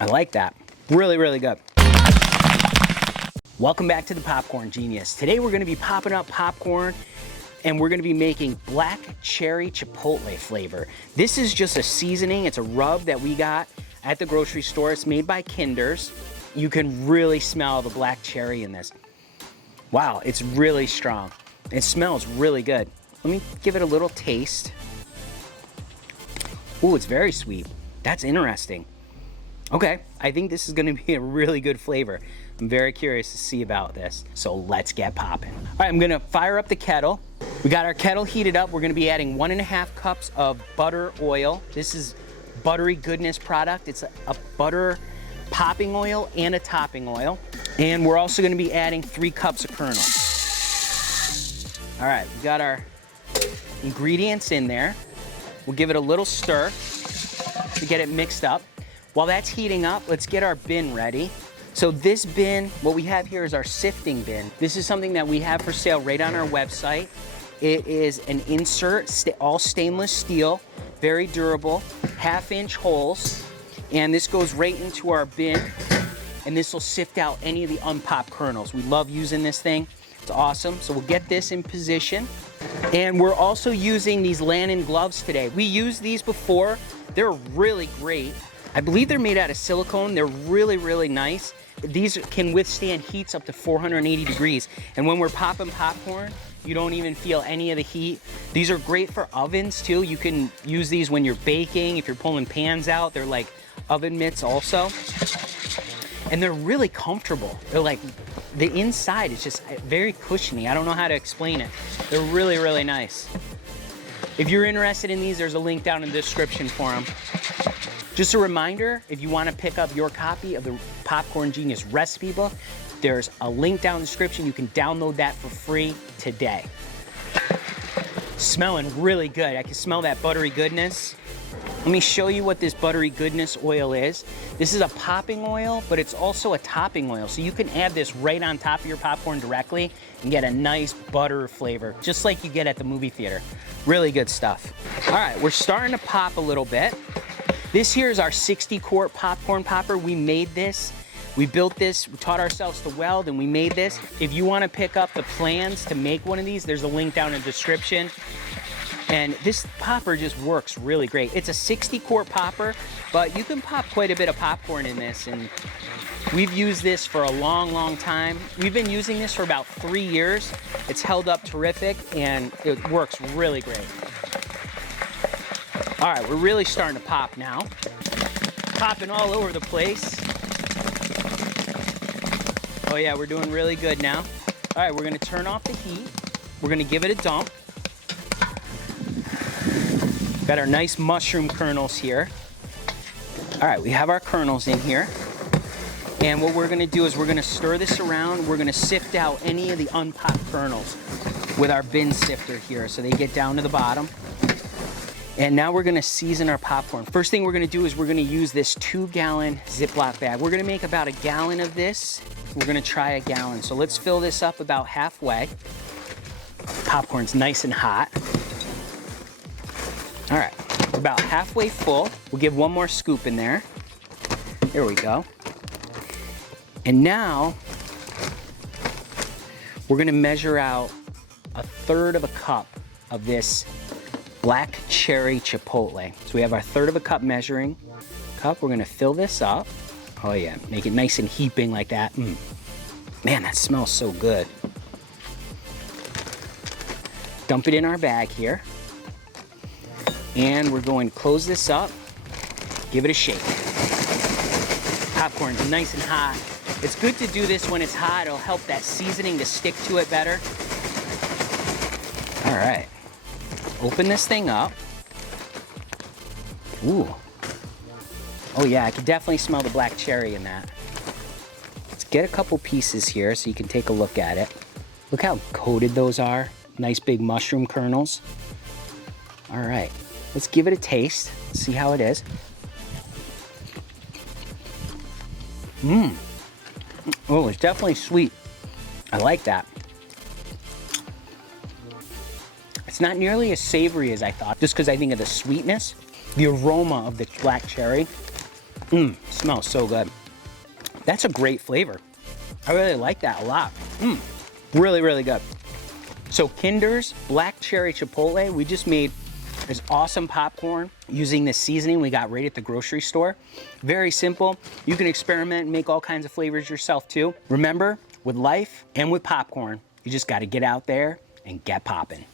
I like that. Really, really good. Welcome back to the Popcorn Genius. Today we're gonna be popping up popcorn and we're gonna be making black cherry chipotle flavor. This is just a seasoning, it's a rub that we got at the grocery store. It's made by Kinder's. You can really smell the black cherry in this. Wow, it's really strong. It smells really good. Let me give it a little taste. Ooh, it's very sweet. That's interesting. Okay, I think this is gonna be a really good flavor. I'm very curious to see about this. So let's get popping. All right, I'm gonna fire up the kettle. We got our kettle heated up. We're gonna be adding 1.5 cups of butter oil. This is Buttery Goodness product. It's a butter popping oil and a topping oil. And we're also gonna be adding 3 cups of kernels. All right, we got our ingredients in there. We'll give it a little stir to get it mixed up. While that's heating up, let's get our bin ready. So this bin, what we have here is our sifting bin. This is something that we have for sale right on our website. It is an insert, all stainless steel, very durable, 1/2-inch holes. And this goes right into our bin. And this will sift out any of the unpopped kernels. We love using this thing. It's awesome. So we'll get this in position. And we're also using these Lannon gloves today. We used these before. They're really great. I believe they're made out of silicone. They're really, really nice. These can withstand heats up to 480 degrees. And when we're popping popcorn, you don't even feel any of the heat. These are great for ovens too. You can use these when you're baking, if you're pulling pans out. They're like oven mitts also. And they're really comfortable. They're like, the inside is just very cushiony. I don't know how to explain it. They're really, really nice. If you're interested in these, there's a link down in the description for them. Just a reminder, if you want to pick up your copy of the Popcorn Genius recipe book, there's a link down in the description. You can download that for free today. Smelling really good. I can smell that buttery goodness. Let me show you what this buttery goodness oil is. This is a popping oil, but it's also a topping oil. So you can add this right on top of your popcorn directly and get a nice butter flavor, just like you get at the movie theater. Really good stuff. All right, we're starting to pop a little bit. This here is our 60-quart popcorn popper. We made this. We built this, we taught ourselves to weld, and we made this. If you want to pick up the plans to make one of these, there's a link down in the description. And this popper just works really great. It's a 60-quart popper, but you can pop quite a bit of popcorn in this, and we've used this for a long, long time. We've been using this for about 3 years. It's held up terrific, and it works really great. All right, we're really starting to pop now. Popping all over the place. Oh yeah, we're doing really good now. All right, we're gonna turn off the heat. We're gonna give it a dump. Got our nice mushroom kernels here. All right, we have our kernels in here. And what we're gonna do is we're gonna stir this around. We're gonna sift out any of the unpopped kernels with our bin sifter here so they get down to the bottom. And now we're gonna season our popcorn. First thing we're gonna do is we're gonna use this 2-gallon Ziploc bag. We're gonna make about 1 gallon of this. We're gonna try 1 gallon. So let's fill this up about halfway. Popcorn's nice and hot. All right, we're about halfway full. We'll give 1 more scoop in there. There we go. And now, we're gonna measure out 1/3 cup of this black cherry chipotle. So we have our 1/3 cup measuring cup. We're gonna fill this up. Oh yeah, make it nice and heaping like that. Man, that smells so good. Dump it in our bag here. And we're going to close this up, give it a shake. Popcorn's nice and hot. It's good to do this when it's hot. It'll help that seasoning to stick to it better. All right. Open this thing up. Ooh. Oh yeah, I can definitely smell the black cherry in that. Let's get a couple pieces here so you can take a look at it. Look how coated those are. Nice big mushroom kernels. All right, let's give it a taste. See how it is. Oh, it's definitely sweet. I like that. It's not nearly as savory as I thought, just because I think of the sweetness, the aroma of the black cherry. Smells so good. That's a great flavor. I really like that a lot. Really, really good. So Kinder's Black Cherry Chipotle, we just made this awesome popcorn using the seasoning we got right at the grocery store. Very simple. You can experiment and make all kinds of flavors yourself too. Remember, with life and with popcorn, you just gotta get out there and get popping.